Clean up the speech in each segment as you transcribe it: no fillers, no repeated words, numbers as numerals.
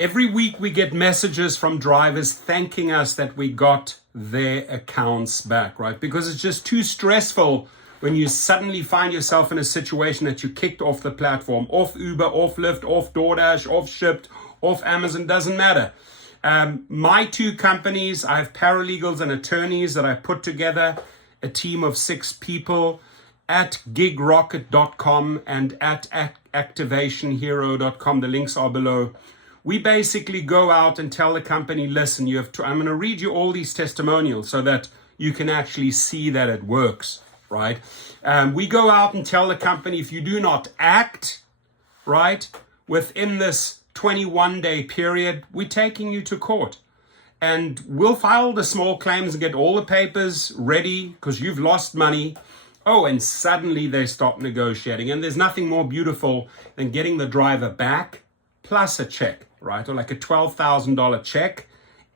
Every week we get messages from drivers thanking us that we got their accounts back, right? Because it's just too stressful when you suddenly find yourself in a situation that you kicked off the platform, off Uber, off Lyft, off DoorDash, off Shipped, off Amazon, doesn't matter. My two companies, I have paralegals and attorneys that I put together, a team of 6 people at gigrocket.com and at activationhero.com. The links are below. We basically go out and tell the company, listen, I'm going to read you all these testimonials so that you can actually see that it works, right? We go out and tell the company, if you do not act, right, within this 21-day period, we're taking you to court. And we'll file the small claims and get all the papers ready because you've lost money. Oh, and suddenly they stop negotiating. And there's nothing more beautiful than getting the driver back plus a check, right? Or like a $12,000 check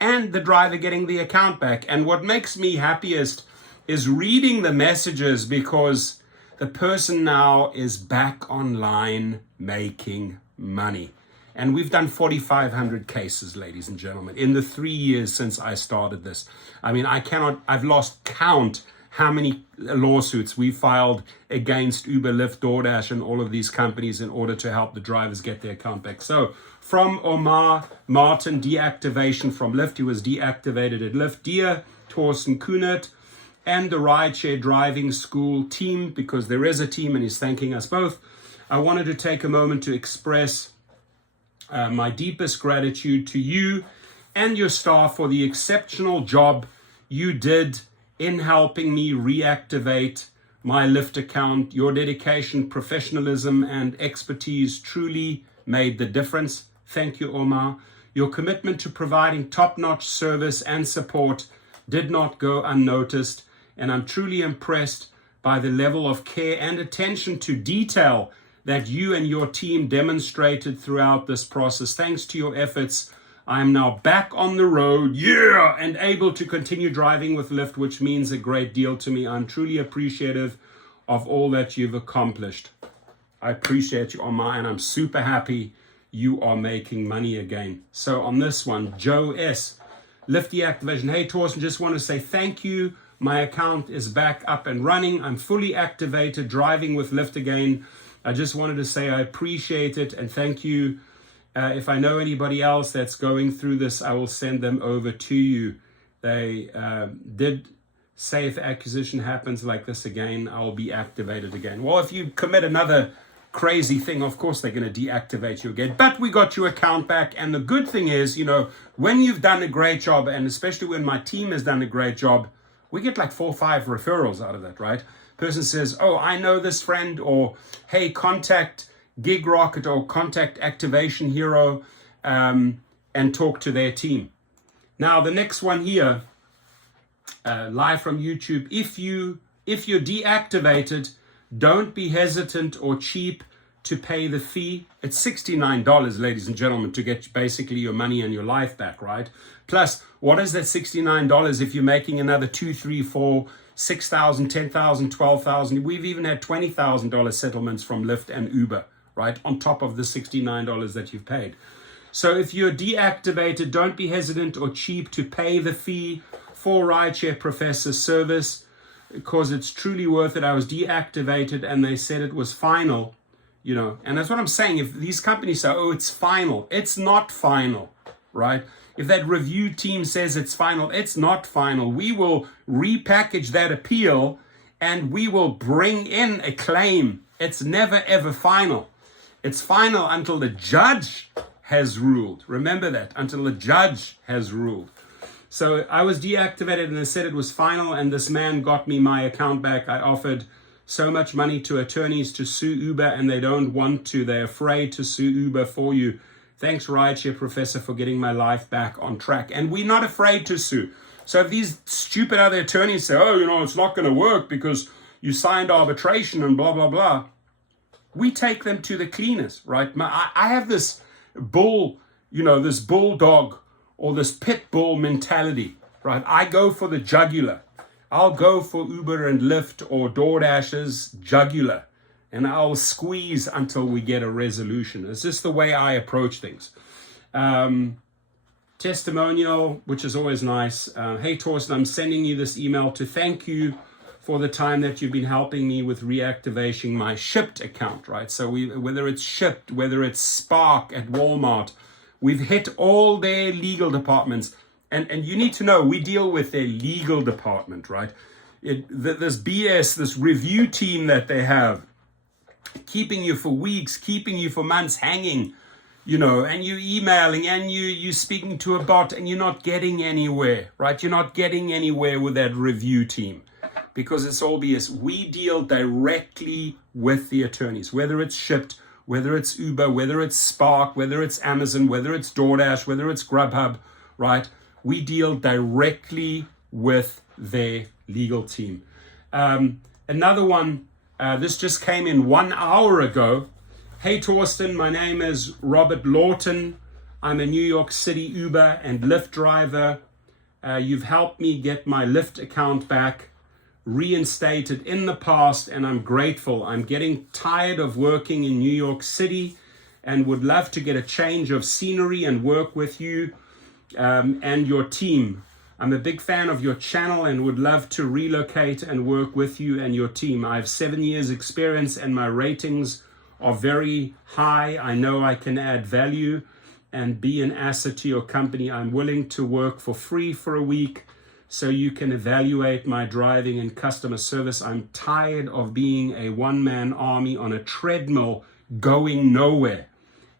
and the driver getting the account back. And what makes me happiest is reading the messages because the person now is back online making money. And we've done 4,500 cases, ladies and gentlemen, in the 3 years since I started this. I mean, I've lost count how many lawsuits we filed against Uber, Lyft, DoorDash, and all of these companies in order to help the drivers get their account back. So from Omar Martin, deactivation from Lyft, he was deactivated at Lyft, Dia Torsten Kunert, and the Rideshare Driving School team, because there is a team and he's thanking us both. I wanted to take a moment to express my deepest gratitude to you and your staff for the exceptional job you did in helping me reactivate my Lyft account. Your dedication, professionalism, and expertise truly made the difference. Thank you, Omar. Your commitment to providing top-notch service and support did not go unnoticed, and I'm truly impressed by the level of care and attention to detail that you and your team demonstrated throughout this process. Thanks to your efforts, I am now back on the road, and able to continue driving with Lyft, which means a great deal to me. I'm truly appreciative of all that you've accomplished. I appreciate you, Omar, and I'm super happy you are making money again. So on this one, Joe S., Lyft deactivation. Hey, Torsten, just want to say thank you. My account is back up and running. I'm fully activated, driving with Lyft again. I just wanted to say I appreciate it and thank you. If I know anybody else that's going through this, I will send them over to you. They did say if acquisition happens like this again, I'll be activated again. Well, if you commit another crazy thing, of course they're going to deactivate you again. But we got your account back. And the good thing is, when you've done a great job, and especially when my team has done a great job, we get like 4 or 5 referrals out of that, right? Person says, oh, I know this friend, or hey, contact GigRocket or contact Activation Hero and talk to their team. Now, the next one here, live from YouTube. If you're deactivated, don't be hesitant or cheap to pay the fee. It's $69, ladies and gentlemen, to get basically your money and your life back, right? Plus, what is that $69 if you're making another 2, 3, 4, 6,000, 10,000, 12,000? We've even had $20,000 settlements from Lyft and Uber, right? On top of the $69 that you've paid. So if you're deactivated, don't be hesitant or cheap to pay the fee for Rideshare Professor service, because it's truly worth it. I was deactivated and they said it was final, and that's what I'm saying. If these companies say, oh, it's final, it's not final, right? If that review team says it's final, it's not final. We will repackage that appeal and we will bring in a claim. It's never, ever final. It's final until the judge has ruled. Remember that, until the judge has ruled. So I was deactivated and they said it was final, and this man got me my account back. I offered so much money to attorneys to sue Uber, and they don't want to. They're afraid to sue Uber for you. Thanks, Rideshare Professor, for getting my life back on track. And we're not afraid to sue. So if these stupid other attorneys say, oh, it's not going to work because you signed arbitration and blah, blah, blah, we take them to the cleaners, right? I have this this bulldog or this pit bull mentality, right? I go for the jugular. I'll go for Uber and Lyft or DoorDash's jugular, and I'll squeeze until we get a resolution. It's just the way I approach things. Testimonial, which is always nice. Hey, Torsten, I'm sending you this email to thank you for the time that you've been helping me with reactivating my Shipped account, right? So whether it's Shipped, whether it's Spark at Walmart, we've hit all their legal departments. And you need to know, we deal with their legal department, right? This BS, this review team that they have, keeping you for weeks, keeping you for months hanging, and you emailing and you speaking to a bot and you're not getting anywhere, right? You're not getting anywhere with that review team because it's all BS. We deal directly with the attorneys, whether it's Shipped, whether it's Uber, whether it's Spark, whether it's Amazon, whether it's DoorDash, whether it's Grubhub, right? We deal directly with their legal team. Another one, this just came in 1 hour ago. Hey, Torsten, my name is Robert Lawton. I'm a New York City Uber and Lyft driver. You've helped me get my Lyft account back, reinstated in the past, and I'm grateful. I'm getting tired of working in New York City and would love to get a change of scenery and work with you and your team. I'm a big fan of your channel and would love to relocate and work with you and your team. I have 7 years experience and my ratings are very high. I know I can add value and be an asset to your company. I'm willing to work for free for a week so you can evaluate my driving and customer service. I'm tired of being a one-man army on a treadmill going nowhere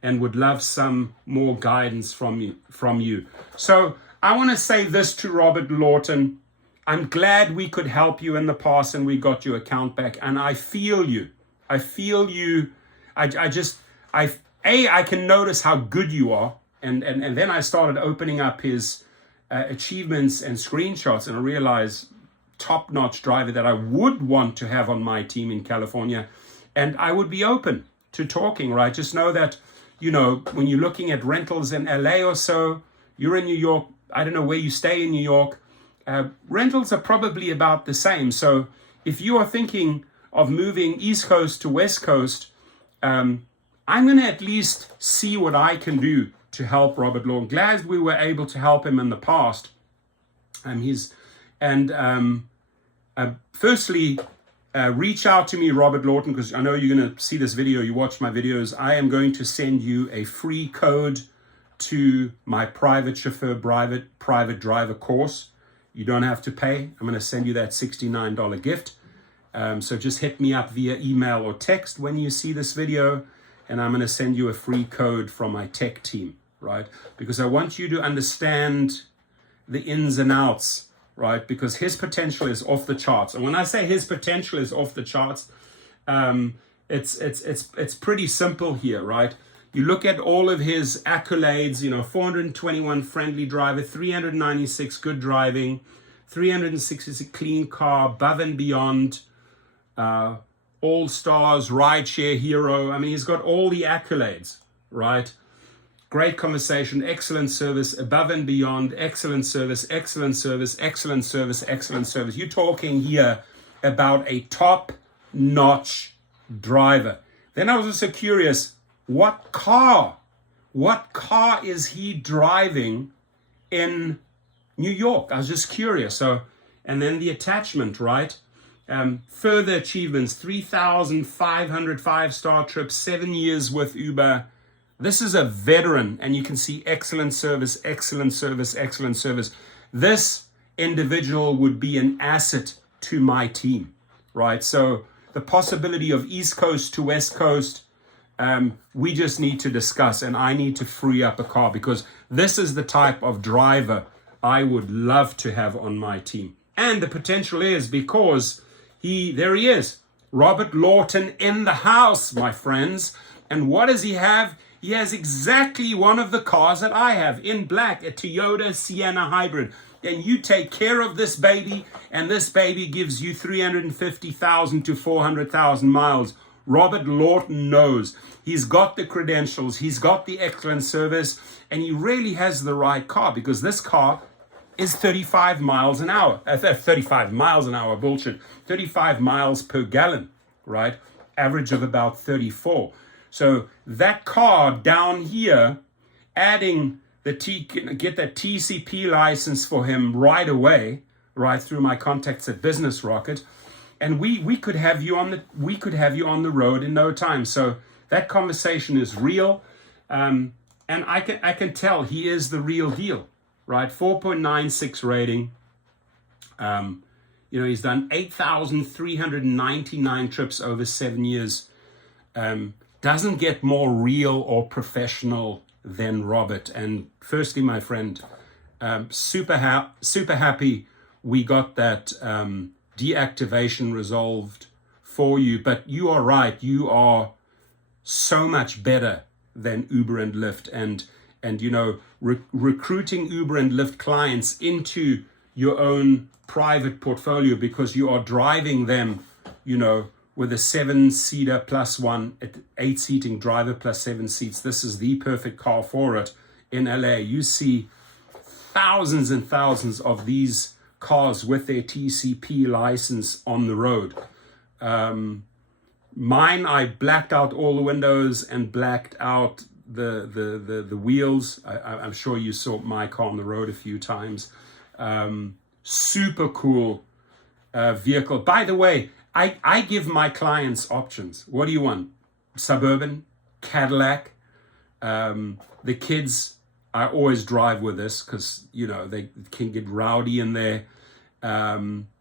and would love some more guidance from you. So I want to say this to Robert Lawton. I'm glad we could help you in the past and we got your account back. And I feel you. I feel you. I can notice how good you are. And then I started opening up his achievements and screenshots, and I realized top-notch driver that I would want to have on my team in California. And I would be open to talking, right? Just know that, when you're looking at rentals in LA or so, you're in New York, I don't know where you stay in New York, rentals are probably about the same. So if you are thinking of moving East Coast to West Coast, I'm going to at least see what I can do to help Robert Lawton. Glad we were able to help him in the past. Firstly, reach out to me, Robert Lawton, because I know you're going to see this video. You watch my videos. I am going to send you a free code to my private chauffeur, private driver course. You don't have to pay. I'm going to send you that $69 gift. So just hit me up via email or text when you see this video, and I'm going to send you a free code from my tech team, right? Because I want you to understand the ins and outs, right? Because his potential is off the charts. And when I say his potential is off the charts, it's pretty simple here, right? You look at all of his accolades, 421 friendly driver, 396 good driving, 366 clean car, above and beyond, all stars, rideshare hero. I mean, he's got all the accolades, right? Great conversation, excellent service, above and beyond, excellent service, excellent service, excellent service, excellent service. You're talking here about a top-notch driver. Then I was also curious, what car is he driving in New York? I was just curious. So, and then the attachment, right? Further achievements, 3,500 five-star trips, 7 years with Uber. This is a veteran, and you can see excellent service, excellent service, excellent service. This individual would be an asset to my team, right? So the possibility of East Coast to West Coast, we just need to discuss, and I need to free up a car because this is the type of driver I would love to have on my team. And the potential is because there he is, Robert Lawton in the house, my friends. And what does he have? He has exactly one of the cars that I have in black, a Toyota Sienna hybrid. And you take care of this baby, and this baby gives you 350,000 to 400,000 miles. Robert Lawton knows. He's got the credentials, he's got the excellent service, and he really has the right car because this car is 35 miles an hour. 35 miles an hour, bullshit. 35 miles per gallon, right? Average of about 34. So that car down here adding get that TCP license for him right away, right through my contacts at Business Rocket, and we could have you on the road in no time. So that conversation is real, and I can tell he is the real deal, right? 4.96 rating. He's done 8,399 trips over 7 years. Doesn't get more real or professional than Robert. And firstly, my friend, super happy we got that deactivation resolved for you. But you are right, you are so much better than Uber and Lyft, and recruiting Uber and Lyft clients into your own private portfolio because you are driving them, with a 7-seater plus one, 8-seating driver plus 7 seats. This is the perfect car for it. In LA, you see thousands and thousands of these cars with their TCP license on the road. Mine, I blacked out all the windows and blacked out the wheels. I'm sure you saw my car on the road a few times. Super cool vehicle. By the way, I give my clients options. What do you want? Suburban, Cadillac. The kids, I always drive with this because, they can get rowdy in there.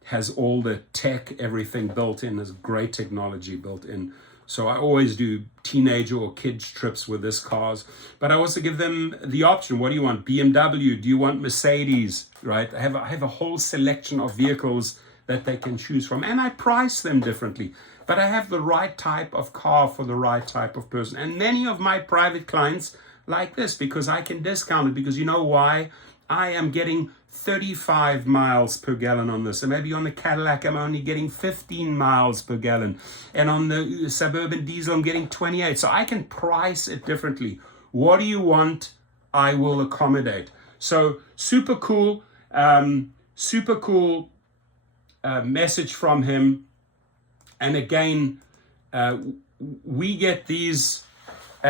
Has all the tech, everything built in. There's great technology built in. So I always do teenager or kids trips with this cars. But I also give them the option. What do you want? BMW? Do you want Mercedes? Right? I have a whole selection of vehicles that they can choose from. And I price them differently. But I have the right type of car for the right type of person. And many of my private clients like this because I can discount it. Because you know why? I am getting 35 miles per gallon on this. And maybe on the Cadillac, I'm only getting 15 miles per gallon. And on the Suburban diesel, I'm getting 28. So I can price it differently. What do you want? I will accommodate. So super cool message from him. And again, we get these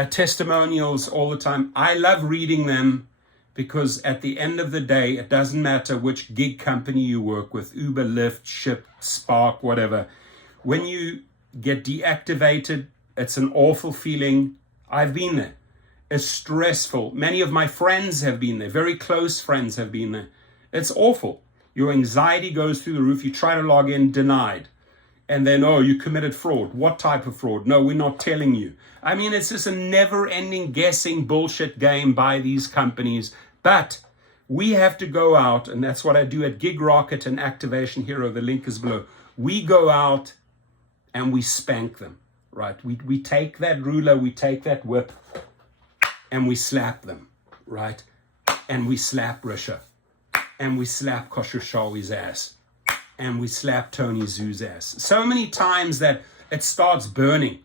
testimonials all the time. I love reading them because at the end of the day, it doesn't matter which gig company you work with, Uber, Lyft, Shipt, Spark, whatever. When you get deactivated, it's an awful feeling. I've been there. It's stressful. Many of my friends have been there. Very close friends have been there. It's awful. Your anxiety goes through the roof. You try to log in, denied. And then, you committed fraud. What type of fraud? No, we're not telling you. I mean, it's just a never-ending guessing bullshit game by these companies. But we have to go out, and that's what I do at Gig Rocket and Activation Hero. The link is below. We go out and we spank them, right? We take that ruler, we take that whip, and we slap them, right? And we slap Risha. And we slap Khosrowshahi's ass. And we slap Tony Zoo's ass. So many times that it starts burning.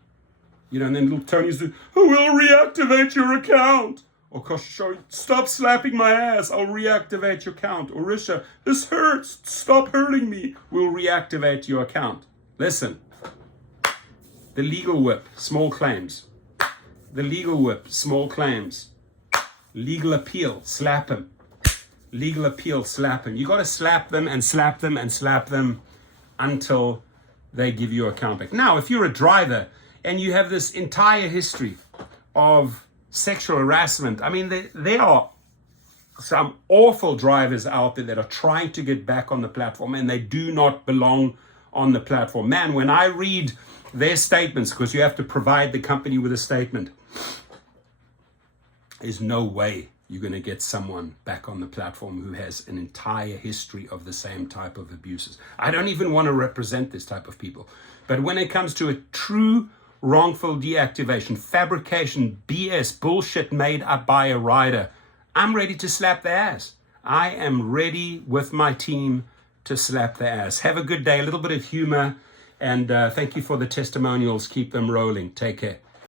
And then little Tony Zoo, we'll reactivate your account. Or Khosrowshahi, stop slapping my ass. I'll reactivate your account. Or Risha, this hurts. Stop hurting me. We'll reactivate your account. Listen. The legal whip, small claims. The legal whip, small claims. Legal appeal, slap him. Legal appeal, slap him. You got to slap them and slap them and slap them until they give you a account back. Now, if you're a driver and you have this entire history of sexual harassment, I mean, there are some awful drivers out there that are trying to get back on the platform and they do not belong on the platform. Man, when I read their statements, because you have to provide the company with a statement, there's no way you're going to get someone back on the platform who has an entire history of the same type of abuses. I don't even want to represent this type of people. But when it comes to a true wrongful deactivation, fabrication, BS, bullshit made up by a rider, I'm ready to slap their ass. I am ready with my team to slap their ass. Have a good day, a little bit of humor, and thank you for the testimonials. Keep them rolling. Take care.